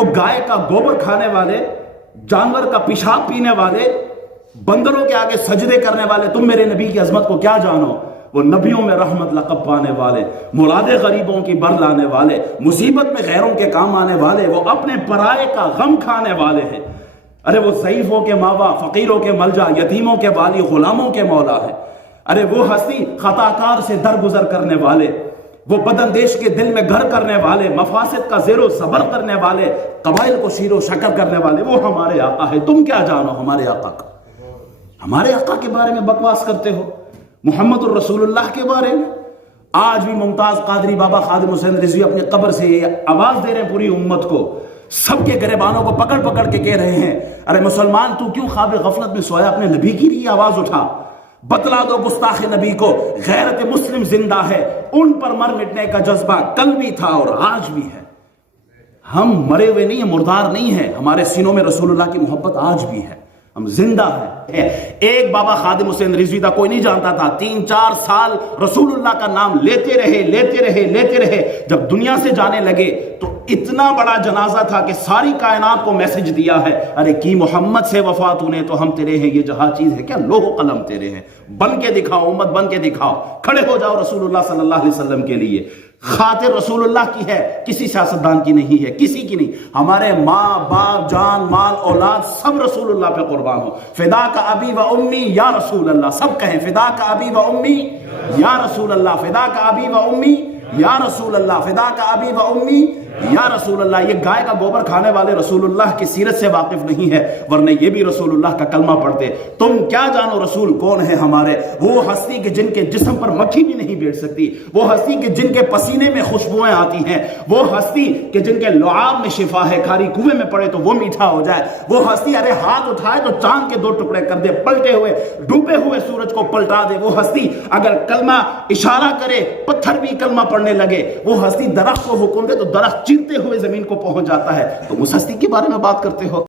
اور گائے کا گوبر کھانے والے، جانور کا پیشاب پینے والے، بندروں کے آگے سجدے کرنے والے، تم میرے نبی کی عظمت کو کیا جانو؟ وہ نبیوں میں رحمت لقب پانے والے، مراد غریبوں کی بر لانے والے، مصیبت میں غیروں کے کام آنے والے، وہ اپنے پرائے کا غم کھانے والے ہیں۔ ارے وہ ضعیفوں کے ماوا، فقیروں کے ملجا، یتیموں کے والی، غلاموں کے مولا ہے۔ ارے وہ ہستی خطا کار سے درگزر کرنے والے، وہ بداندیش کے دل میں گھر کرنے والے، مفاسد کا زیر و زبر کرنے والے، قبائل کو شیر و شکر کرنے والے، وہ ہمارے آقا ہے۔ تم کیا جانو ہمارے آقا کا؟ ہمارے آقا کے بارے میں بکواس کرتے ہو، محمد الرسول اللہ کے بارے میں۔ آج بھی ممتاز قادری بابا خادم حسین رضوی اپنی قبر سے یہ آواز دے رہے ہیں پوری امت کو، سب کے گریبانوں کو پکڑ پکڑ کے کہہ رہے ہیں، ارے مسلمان تو کیوں خواب غفلت میں سویا؟ اپنے نبی کی لیے آواز اٹھا، بتلا دو گستاخ نبی کو غیرت مسلم زندہ ہے، ان پر مر مٹنے کا جذبہ کل بھی تھا اور آج بھی ہے۔ ہم مرے ہوئے نہیں ہیں، مردار نہیں ہیں، ہمارے سینوں میں رسول اللہ کی محبت آج بھی ہے، ہم زندہ ہیں۔ ایک بابا خادم حسین رضوی تھا، کوئی نہیں جانتا تھا، 3-4 سال رسول اللہ کا نام لیتے رہے، جب دنیا سے جانے لگے تو اتنا بڑا جنازہ تھا کہ ساری کائنات کو میسج دیا ہے، ارے کی محمد سے وفا تو نے تو ہم تیرے ہیں، یہ جہاں چیز ہے کیا لوح و قلم تیرے ہیں، بن کے دکھاؤ، امت بن کے دکھاؤ، کھڑے ہو جاؤ رسول اللہ صلی اللہ علیہ وسلم کے لیے۔ خاطر رسول اللہ کی ہے، کسی سیاستدان کی نہیں ہے، کسی کی نہیں۔ ہمارے ماں باپ، جان مال اولاد سب رسول اللہ پہ قربان ہو۔ فدا کا ابی و امی یا رسول اللہ، سب کہیں فدا کا ابی و امی یا رسول اللہ، فدا کا ابی و امی یا رسول اللہ، فدا کا ابی و امی یا رسول اللہ۔ یہ گائے کا گوبر کھانے والے رسول اللہ کی سیرت سے واقف نہیں ہے، ورنہ یہ بھی رسول اللہ کا کلمہ پڑھتے۔ تم کیا جانو رسول کون ہے ہمارے؟ وہ ہستی کہ جن کے جسم پر مکھی بھی نہیں بیٹھ سکتی، وہ ہستی کہ جن کے پسینے میں خوشبوئیں آتی ہیں، وہ ہستی کہ جن کے لعاب میں شفا ہے، کھاری کنویں میں پڑے تو وہ میٹھا ہو جائے، وہ ہستی ارے ہاتھ اٹھائے تو چاند کے 2 ٹکڑے کر دے، پلٹے ہوئے ڈوبے ہوئے سورج کو پلٹا دے، وہ ہستی اگر کلمہ اشارہ کرے پتھر بھی کلمہ پڑھنے لگے، وہ ہستی درخت کو حکم دے تو درخت چیرتے ہوئے زمین کو پہنچ جاتا ہے۔ تم اس ہستی کے بارے میں بات کرتے ہو؟